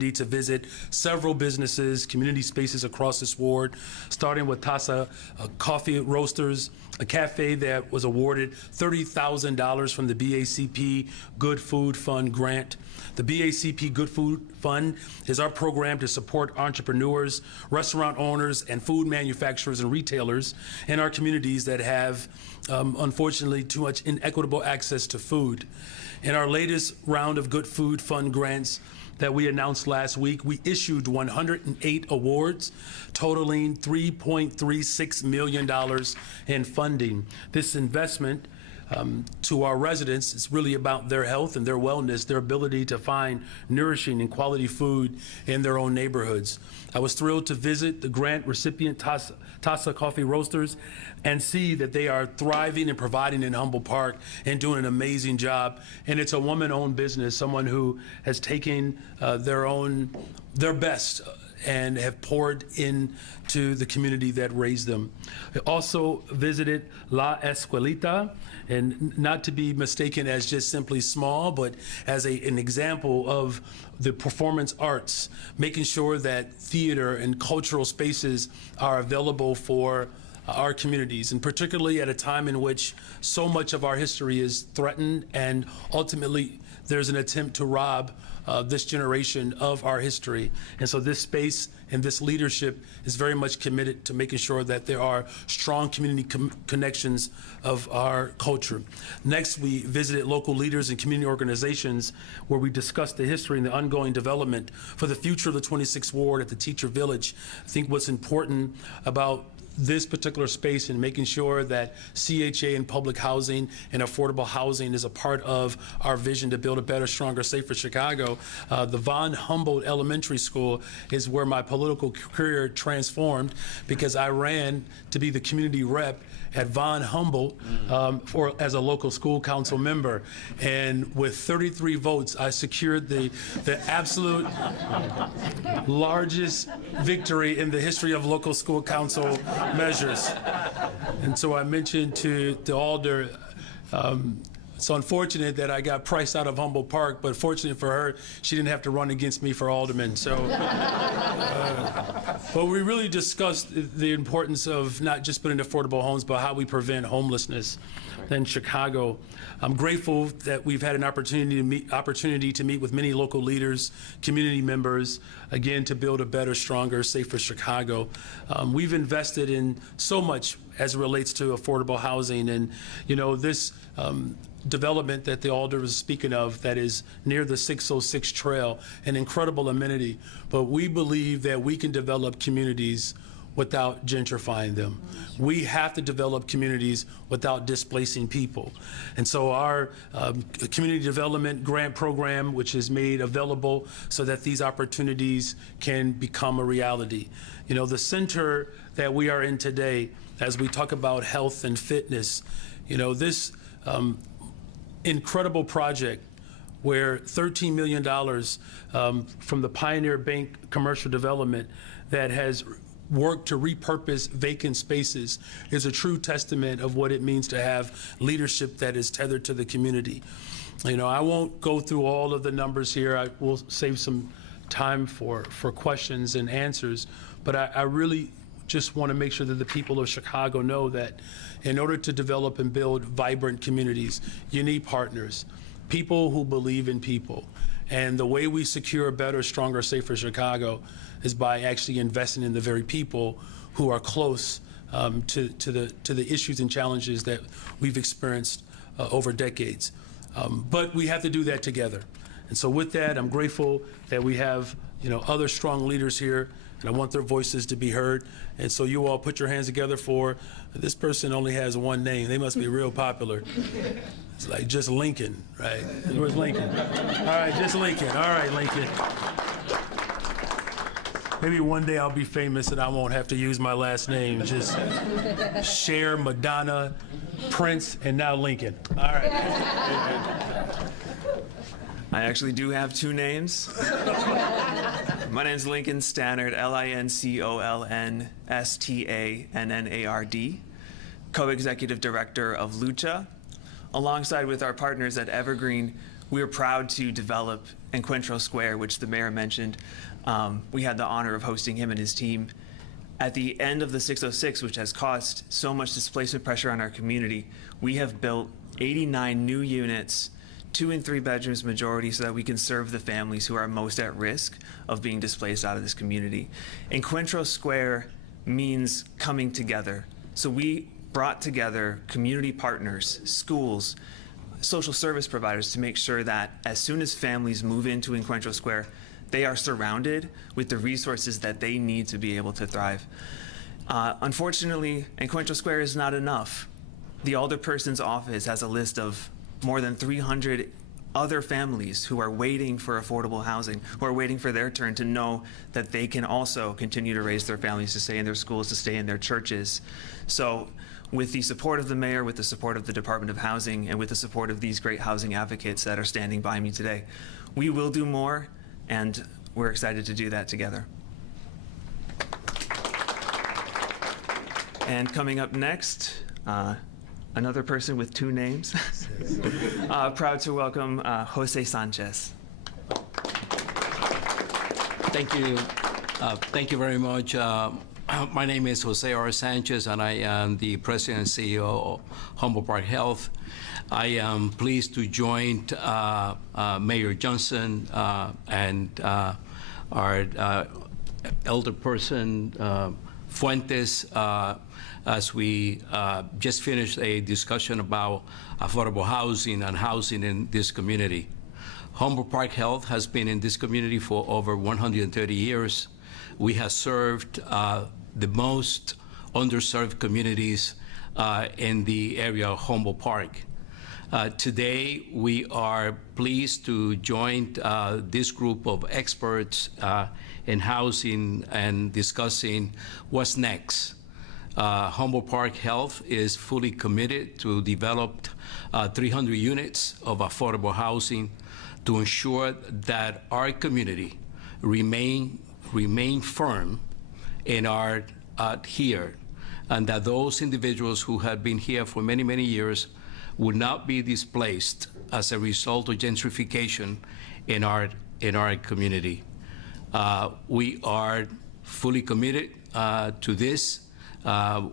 to visit several businesses, community spaces across this ward, starting with Tasa Coffee Roasters, a cafe that was awarded $30,000 from the BACP Good Food Fund grant. The BACP Good Food Fund is our program to support entrepreneurs, restaurant owners, and food manufacturers and retailers in our communities that have, unfortunately, too much inequitable access to food. In our latest round of Good Food Fund grants that we announced last week, we issued 108 awards, totaling $3.36 million in funding. This investment to our residents is really about their health and their wellness, their ability to find nourishing and quality food in their own neighborhoods. I was thrilled to visit the grant recipient Tasa Coffee Roasters and see that they are thriving and providing in Humboldt Park and doing an amazing job. And it's a woman-owned business, someone who has taken their best and have poured into the community that raised them. I also visited La Escuelita, and not to be mistaken as just simply small, but as an example of the performance arts, making sure that theater and cultural spaces are available for our communities, and particularly at a time in which so much of our history is threatened and ultimately there's an attempt to rob this generation of our history. And so this space and this leadership is very much committed to making sure that there are strong community connections of our culture. Next, we visited local leaders and community organizations where we discussed the history and the ongoing development for the future of the 26th Ward at the Teacher Village. I think what's important about this particular space and making sure that CHA and public housing and affordable housing is a part of our vision to build a better, stronger, safer Chicago. The Von Humboldt Elementary School is where my political career transformed, because I ran to be the community rep at Von Humboldt as a local school council member. And with 33 votes, I secured the absolute largest victory in the history of local school council measures. And so I mentioned to the alder, it's unfortunate that I got priced out of Humboldt Park, but fortunate for her, she didn't have to run against me for alderman. So, but we really discussed the importance of not just building affordable homes, but how we prevent homelessness in Chicago. I'm grateful that we've had an opportunity to meet with many local leaders, community members, again, to build a better, stronger, safer Chicago. We've invested in so much as it relates to affordable housing, and this development that the alder was speaking of that is near the 606 trail, an incredible amenity. But we believe that we can develop communities without gentrifying them. We have to develop communities without displacing people. And so our community development grant program, which is made available so that these opportunities can become a reality. The center that we are in today, as we talk about health and fitness, this incredible project where $13 million from the Pioneer Bank Commercial Development that has worked to repurpose vacant spaces is a true testament of what it means to have leadership that is tethered to the community. I won't go through all of the numbers here. I will save some time for questions and answers, but I really just want to make sure that the people of Chicago know that in order to develop and build vibrant communities, you need partners, people who believe in people. And the way we secure a better, stronger, safer Chicago is by actually investing in the very people who are close to the issues and challenges that we've experienced over decades. But we have to do that together. And so with that, I'm grateful that we have other strong leaders here, and I want their voices to be heard. And so you all put your hands together for, this person only has one name. They must be real popular. It's like just Lincoln, right? Where's Lincoln? All right, just Lincoln. All right, Lincoln. Maybe one day I'll be famous and I won't have to use my last name. Just Cher, Madonna, Prince, and now Lincoln. All right. I actually do have two names. My name's Lincoln Stannard, LincolnStannard, co-executive director of Lucha. Alongside with our partners at Evergreen, we are proud to develop Encuentro Square, which the mayor mentioned. We had the honor of hosting him and his team. At the end of the 606, which has caused so much displacement pressure on our community, we have built 89 new units, 2 and 3 bedrooms majority, so that we can serve the families who are most at risk of being displaced out of this community. Encuentro Square means coming together. So we brought together community partners, schools, social service providers to make sure that as soon as families move into Encuentro Square, they are surrounded with the resources that they need to be able to thrive. Unfortunately, Encuentro Square is not enough. The alderperson's office has a list of more than 300 other families who are waiting for affordable housing, who are waiting for their turn to know that they can also continue to raise their families, to stay in their schools, to stay in their churches. So with the support of the mayor, with the support of the Department of Housing, and with the support of these great housing advocates that are standing by me today, we will do more, and we're excited to do that together. And coming up next, another person with 2 names. Proud to welcome Jose Sanchez. Thank you. Thank you very much. My name is Jose R. Sanchez, and I am the President and CEO of Humboldt Park Health. I am pleased to join Mayor Johnson and our elder person, Fuentes, as we just finished a discussion about affordable housing and housing in this community. Humboldt Park Health has been in this community for over 130 years. We have served the most underserved communities in the area of Humboldt Park. Today, we are pleased to join this group of experts in housing and discussing what's next. Humboldt Park Health is fully committed to develop 300 units of affordable housing to ensure that our community remain firm in our here, and that those individuals who have been here for many, many years would not be displaced as a result of gentrification in our community. We are fully committed to this.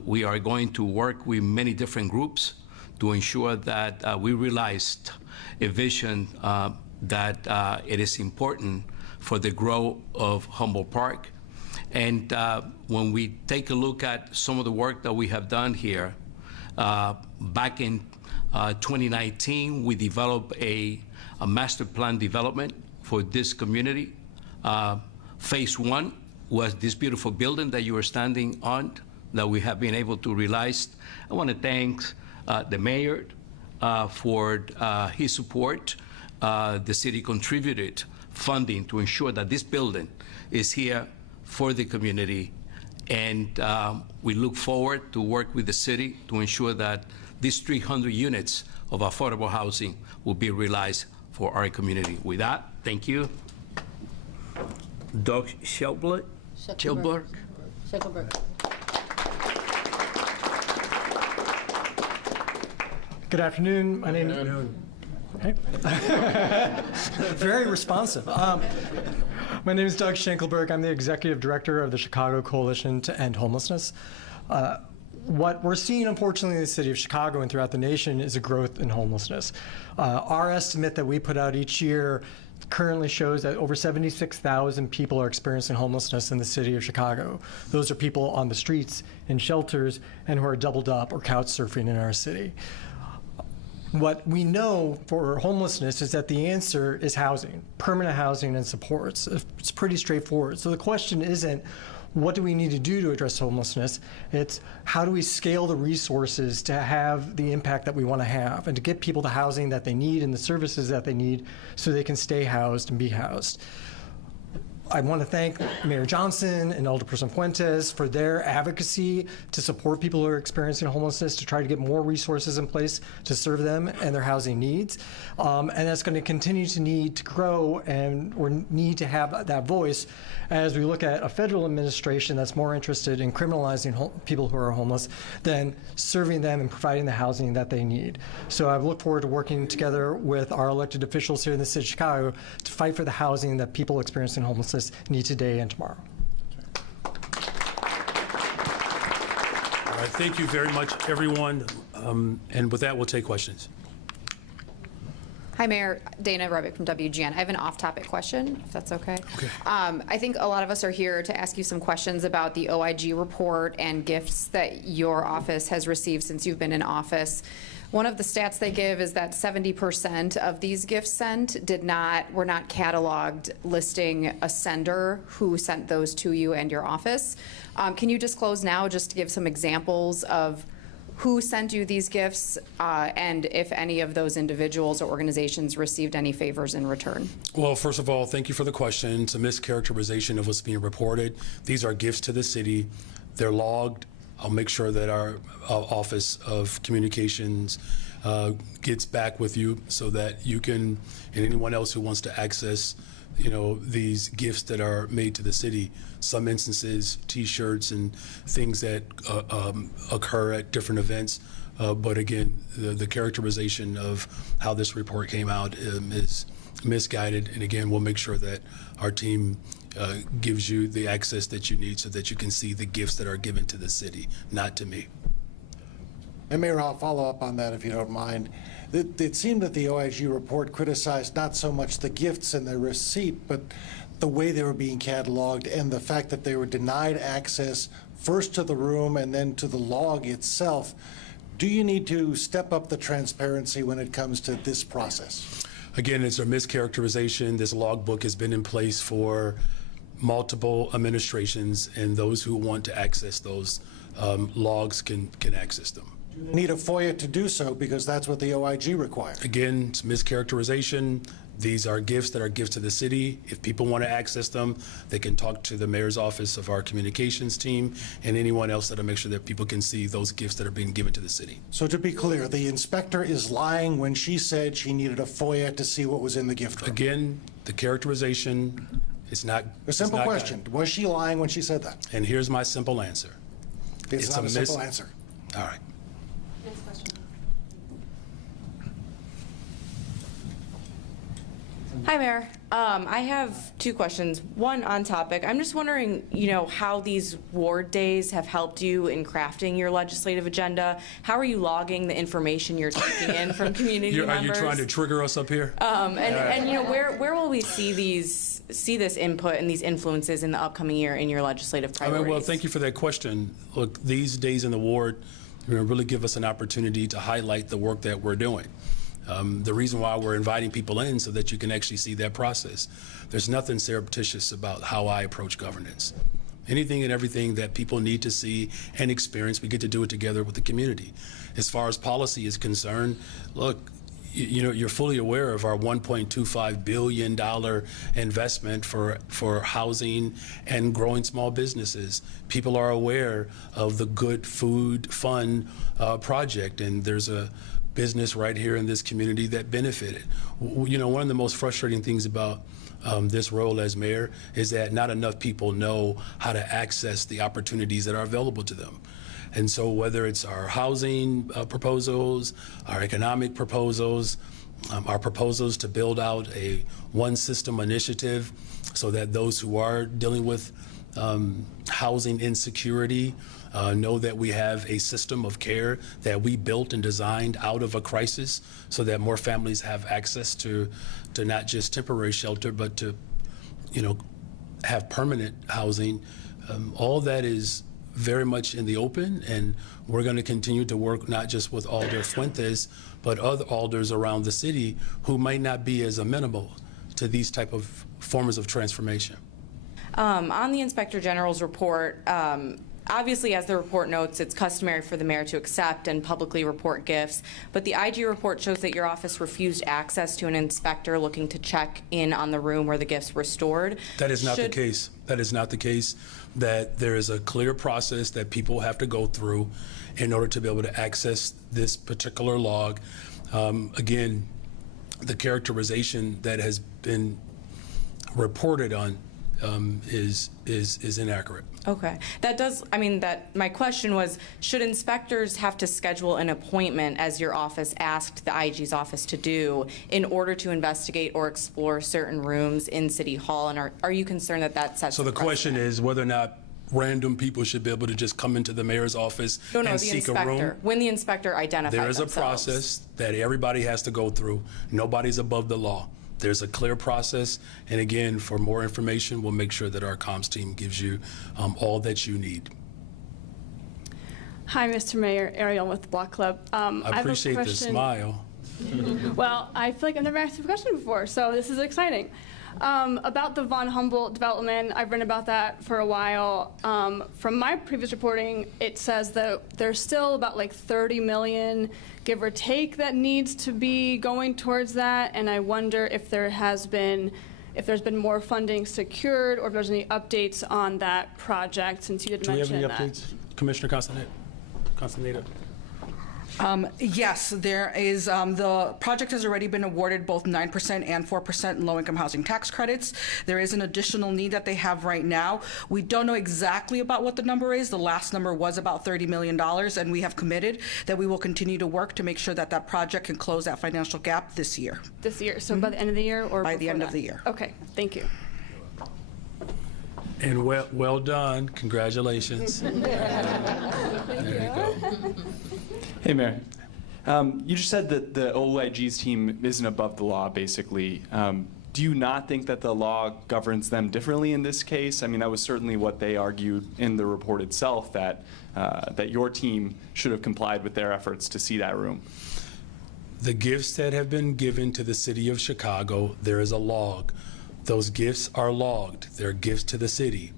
We are going to work with many different groups to ensure that we realized a vision that it is important for the growth of Humboldt Park. And when we take a look at some of the work that we have done here, back in 2019, we developed a master plan development for this community. Phase 1 was this beautiful building that you are standing on that we have been able to realize. I want to thank the mayor for his support. The city contributed funding to ensure that this building is here for the community. And we look forward to work with the city to ensure that these 300 units of affordable housing will be realized for our community. With that, thank you. Doug Schelberg. Good afternoon. My name is. Hey. Very responsive. My name is Doug Schenkelberg. I'm the executive director of the Chicago Coalition to End Homelessness. What we're seeing, unfortunately, in the city of Chicago and throughout the nation is a growth in homelessness. Our estimate that we put out each year currently shows that over 76,000 people are experiencing homelessness in the city of Chicago. Those are people on the streets, in shelters, and who are doubled up or couch surfing in our city. What we know for homelessness is that the answer is housing, permanent housing and supports. It's pretty straightforward. So the question isn't, what do we need to do to address homelessness? It's how do we scale the resources to have the impact that we want to have and to get people the housing that they need and the services that they need so they can stay housed and be housed. I want to thank Mayor Johnson and Alderperson Fuentes for their advocacy to support people who are experiencing homelessness, to try to get more resources in place to serve them and their housing needs. And that's going to continue to need to grow, and we need to have that voice as we look at a federal administration that's more interested in criminalizing people who are homeless than serving them and providing the housing that they need. So I look forward to working together with our elected officials here in the city of Chicago to fight for the housing that people experiencing homelessness need today and tomorrow. All right, thank you very much, everyone. And with that, we'll take questions. Hi, Mayor. Dana Rebick from WGN. I have an off-topic question, if that's okay. Okay. I think a lot of us are here to ask you some questions about the OIG report and gifts that your office has received since you've been in office. One of the stats they give is that 70% of these gifts sent were not cataloged, listing a sender who sent those to you and your office. Can you disclose now, just to give some examples of who sent you these gifts, and if any of those individuals or organizations received any favors in return? Well, first of all, thank you for the question. It's a mischaracterization of what's being reported. These are gifts to the city. They're logged. I'll make sure that our Office of Communications gets back with you so that you can, and anyone else who wants to access, these gifts that are made to the city. Some instances, T-shirts and things that occur at different events. But again, the characterization of how this report came out is misguided. And again, we'll make sure that our team gives you the access that you need so that you can see the gifts that are given to the city, not to me. And Mayor, I'll follow up on that if you don't mind. It seemed that the OIG report criticized not so much the gifts and the receipt, but the way they were being cataloged and the fact that they were denied access first to the room and then to the log itself. Do you need to step up the transparency when it comes to this process? Again, it's a mischaracterization. This logbook has been in place for multiple administrations, and those who want to access those logs can access them. You need a FOIA to do so because that's what the OIG requires. Again, it's mischaracterization. These are gifts that are gifts to the city. If people want to access them, they can talk to the mayor's office of our communications team and anyone else that'll make sure that people can see those gifts that are being given to the city. So to be clear, the inspector is lying when she said she needed a FOIA to see what was in the gift room. Again, the characterization is not. A simple question. Was she lying when she said that? And here's my simple answer. It's not a simple answer. All right. Next question. Hi, Mayor. I have two questions. One on topic. I'm just wondering, how these ward days have helped you in crafting your legislative agenda. How are you logging the information you're taking in from community members? Are you trying to trigger us up here? Where will we see this input and these influences in the upcoming year in your legislative priorities? Well, thank you for that question. Look, these days in the ward really give us an opportunity to highlight the work that we're doing. The reason why we're inviting people in so that you can actually see that process. There's nothing surreptitious about how I approach governance. Anything and everything that people need to see and experience, we get to do it together with the community. As far as policy is concerned, look, you're fully aware of our $1.25 billion investment for housing and growing small businesses. People are aware of the Good Food Fund project, and there's a business right here in this community that benefited. One of the most frustrating things about this role as mayor is that not enough people know how to access the opportunities that are available to them. And so whether it's our housing proposals, our economic proposals, our proposals to build out a one system initiative so that those who are dealing with housing insecurity know that we have a system of care that we built and designed out of a crisis so that more families have access to not just temporary shelter, but to, have permanent housing. All that is very much in the open, and we're going to continue to work not just with Alder Fuentes, but other alders around the city who might not be as amenable to these type of forms of transformation. On the Inspector General's report, Obviously, as the report notes, it's customary for the mayor to accept and publicly report gifts, but the IG report shows that your office refused access to an inspector looking to check in on the room where the gifts were stored. That is not the case. That is not the case. That there is a clear process that people have to go through in order to be able to access this particular log. Again, the characterization that has been reported on is inaccurate. Okay. That does, I mean, my question was, should inspectors have to schedule an appointment, as your office asked the IG's office to do, in order to investigate or explore certain rooms in City Hall? And are you concerned that that sets So the question precedent? is whether or not random people should be able to just come into the mayor's office No, and the seek a inspector. room. When the inspector identifies There is a themselves. process that everybody has to go through. Nobody's above the law. There's a clear process, and again, for more information, we'll make sure that our comms team gives you all that you need. Hi, Mr. Mayor. Ariel with the Block Club. I have a appreciate the question. smile. Well, I feel like I've never asked a question before, so this is exciting. About the Von Humboldt development, I've written about that for a while. From my previous reporting, it says that there's still about like 30 million, give or take, that needs to be going towards that, and I wonder if there's been more funding secured, or if there's any updates on that project, since you did Do we have mention any that. updates, Commissioner Castaneda? Yes, there is. The project has already been awarded both 9% and 4% low-income housing tax credits. There is an additional need that they have right now. We don't know exactly about what the number is. The last number was about $30 million, and we have committed that we will continue to work to make sure that that project can close that financial gap this year. This year, so by the end of the year, or By the before end of that? the year. Okay, thank you. And well done. Congratulations. There you go. Hey, Mayor. You just said that the OIG's team isn't above the law, basically. Do you not think that the law governs them differently in this case? I mean, that was certainly what they argued in the report itself, that your team should have complied with their efforts to see that room. The gifts that have been given to the city of Chicago, there is a log. Those gifts are logged. They're gifts to the city.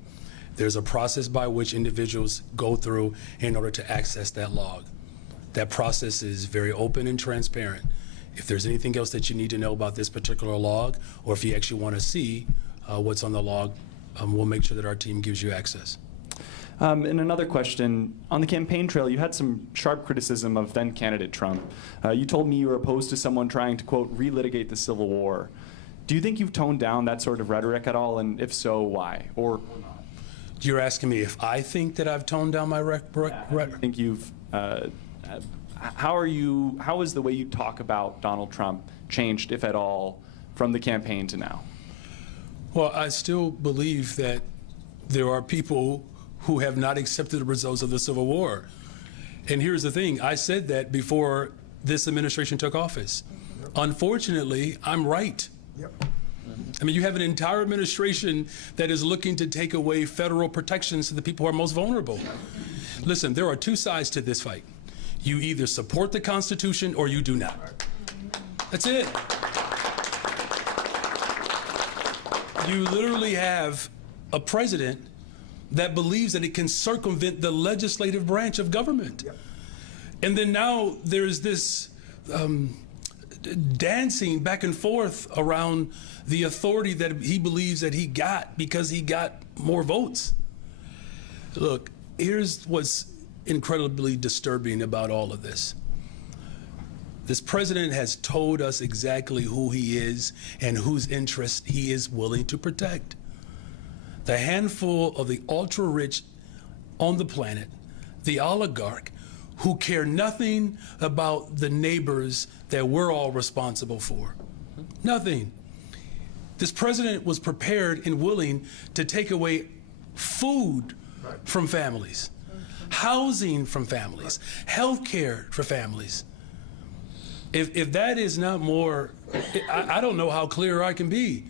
There's a process by which individuals go through in order to access that log. That process is very open and transparent. If there's anything else that you need to know about this particular log, or if you actually want to see what's on the log, we'll make sure that our team gives you access. And another question, on the campaign trail, you had some sharp criticism of then candidate Trump. You told me you were opposed to someone trying to, quote, relitigate the Civil War. Do you think you've toned down that sort of rhetoric at all, and if so, why? Or not? You're asking me if I think that I've toned down my rhetoric? I think you've, how is the way you talk about Donald Trump changed, if at all, from the campaign to now? Well, I still believe that there are people who have not accepted the results of the Civil War. And here's the thing, I said that before this administration took office. Unfortunately, I'm right. I mean, you have an entire administration that is looking to take away federal protections to the people who are most vulnerable. Listen, there are two sides to this fight. You either support the Constitution or you do not. That's it. You literally have a president that believes that it can circumvent the legislative branch of government. And then now there's this dancing back and forth around the authority that he believes that he got because he got more votes. Look, here's what's incredibly disturbing about all of this. This president has told us exactly who he is and whose interests he is willing to protect. The handful of the ultra-rich on the planet, the oligarch, who care nothing about the neighbors that we're all responsible for. Nothing. This president was prepared and willing to take away food from families, housing from families, health care for families. If that is not more, I don't know how clear I can be.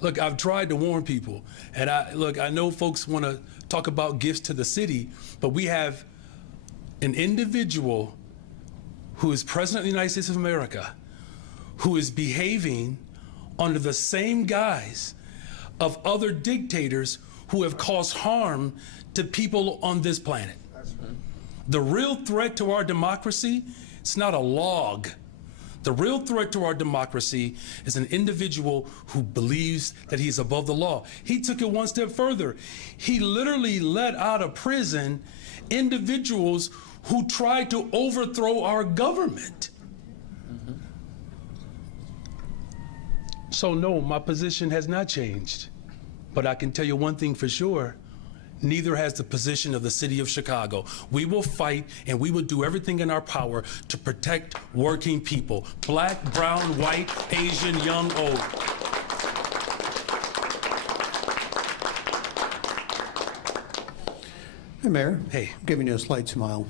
Look, I've tried to warn people, and I know folks want to talk about gifts to the city, but we have an individual who is President of the United States of America, who is behaving under the same guise of other dictators who have caused harm to people on this planet. The real threat to our democracy, it's not a log. The real threat to our democracy is an individual who believes that he's above the law. He took it one step further. He literally let out of prison individuals who tried to overthrow our government. So no, my position has not changed. But I can tell you one thing for sure. Neither has the position of the city of Chicago. We will fight and we will do everything in our power to protect working people, black, brown, white, Asian, young, old. Hey, Mayor. Hey. I'm giving you a slight smile.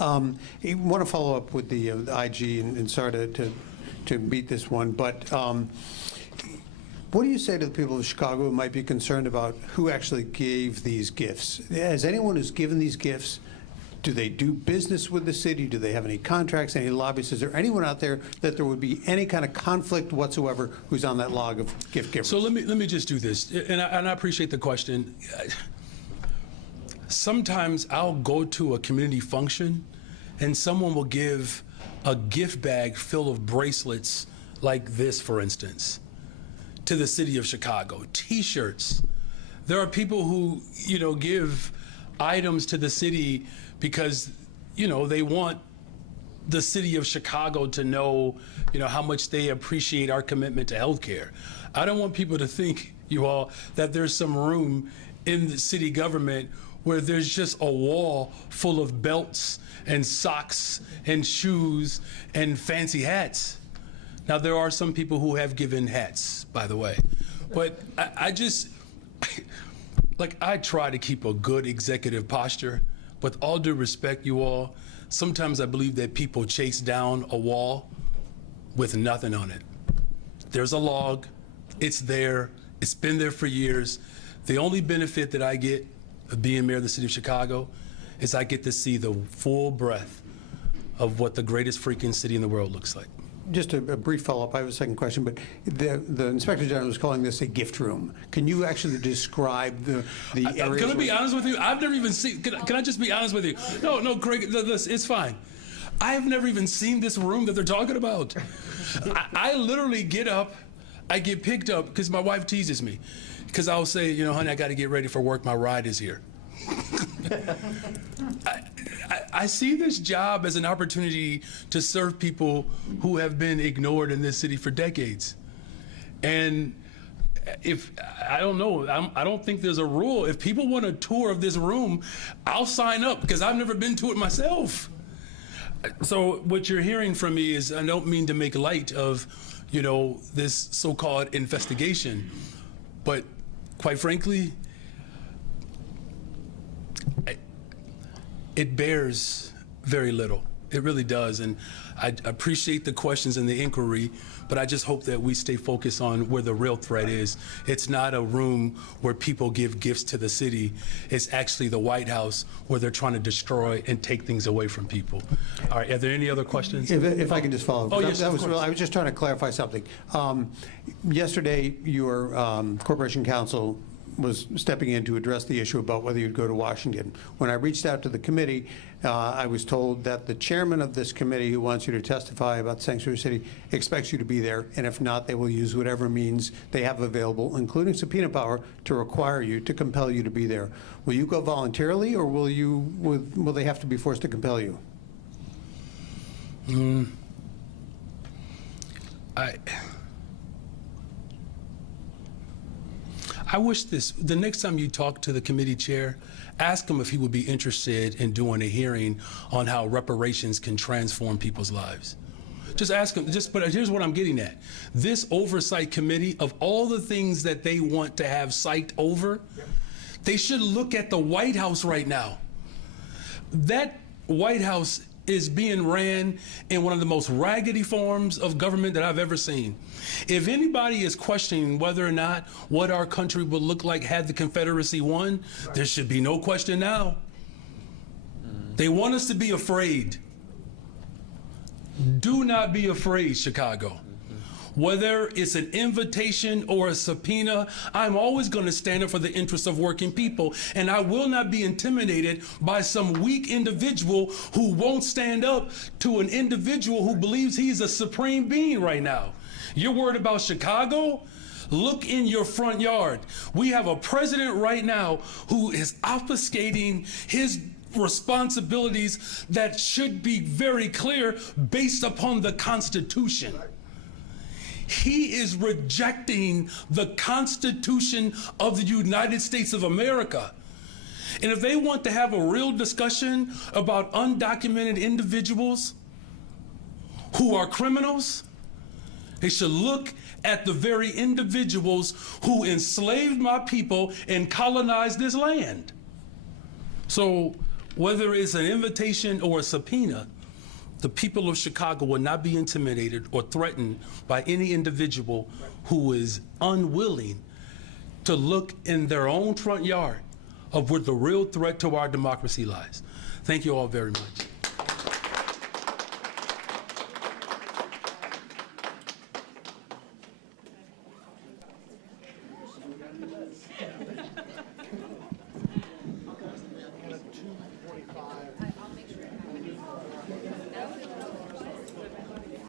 I want to follow up with the IG, and sorry to beat this one, but what do you say to the people of Chicago who might be concerned about who actually gave these gifts? Has anyone who's given these gifts, do they do business with the city? Do they have any contracts, any lobbyists? Is there anyone out there that there would be any kind of conflict whatsoever who's on that log of gift givers? So let me just do this, and I appreciate the question. Sometimes I'll go to a community function and someone will give a gift bag full of bracelets like this, for instance, to the city of Chicago, T-shirts. There are people who, give items to the city because, they want the city of Chicago to know, how much they appreciate our commitment to healthcare. I don't want people to think, you all, that there's some room in the city government where there's just a wall full of belts and socks and shoes and fancy hats. Now, there are some people who have given hats, by the way, but I try to keep a good executive posture. With all due respect, you all, sometimes I believe that people chase down a wall with nothing on it. There's a log, it's there, it's been there for years. The only benefit that I get of being mayor of the city of Chicago is I get to see the full breadth of what the greatest freaking city in the world looks like. Just a brief follow-up. I have a second question, but the Inspector General was calling this a gift room. Can you actually describe the areas? Can I be honest with you? I've never even seen, can I just be honest with you? No, Craig, listen, it's fine. I have never even seen this room that they're talking about. I literally get up, I get picked up because my wife teases me. Because I'll say, honey, I got to get ready for work. My ride is here. I see this job as an opportunity to serve people who have been ignored in this city for decades. And I don't think there's a rule. If people want a tour of this room, I'll sign up because I've never been to it myself. So what you're hearing from me is I don't mean to make light of, this so-called investigation, but quite frankly, it bears very little. It really does. And I appreciate the questions and the inquiry, but I just hope that we stay focused on where the real threat is. It's not a room where people give gifts to the city. It's actually the White House where they're trying to destroy and take things away from people. All right, are there any other questions? If I can just follow up. Oh, yes, I was just trying to clarify something. Yesterday, your Corporation Counsel was stepping in to address the issue about whether you'd go to Washington. When I reached out to the committee, I was told that the chairman of this committee who wants you to testify about the sanctuary city expects you to be there, and if not, they will use whatever means they have available, including subpoena power, to require you, to compel you to be there. Will you go voluntarily, or will they have to be forced to compel you? I wish the next time you talk to the committee chair, ask him if he would be interested in doing a hearing on how reparations can transform people's lives. Just ask him, but here's what I'm getting at. This oversight committee, of all the things that they want to have sight over, they should look at the White House right now. That White House is being ran in one of the most raggedy forms of government that I've ever seen. If anybody is questioning whether or not what our country would look like had the Confederacy won, there should be no question now. They want us to be afraid. Do not be afraid, Chicago. Whether it's an invitation or a subpoena, I'm always going to stand up for the interests of working people. And I will not be intimidated by some weak individual who won't stand up to an individual who believes he's a supreme being right now. You're worried about Chicago? Look in your front yard. We have a president right now who is obfuscating his responsibilities that should be very clear based upon the Constitution. He is rejecting the Constitution of the United States of America. And if they want to have a real discussion about undocumented individuals who are criminals, they should look at the very individuals who enslaved my people and colonized this land. So whether it's an invitation or a subpoena, the people of Chicago will not be intimidated or threatened by any individual who is unwilling to look in their own front yard of where the real threat to our democracy lies. Thank you all very much.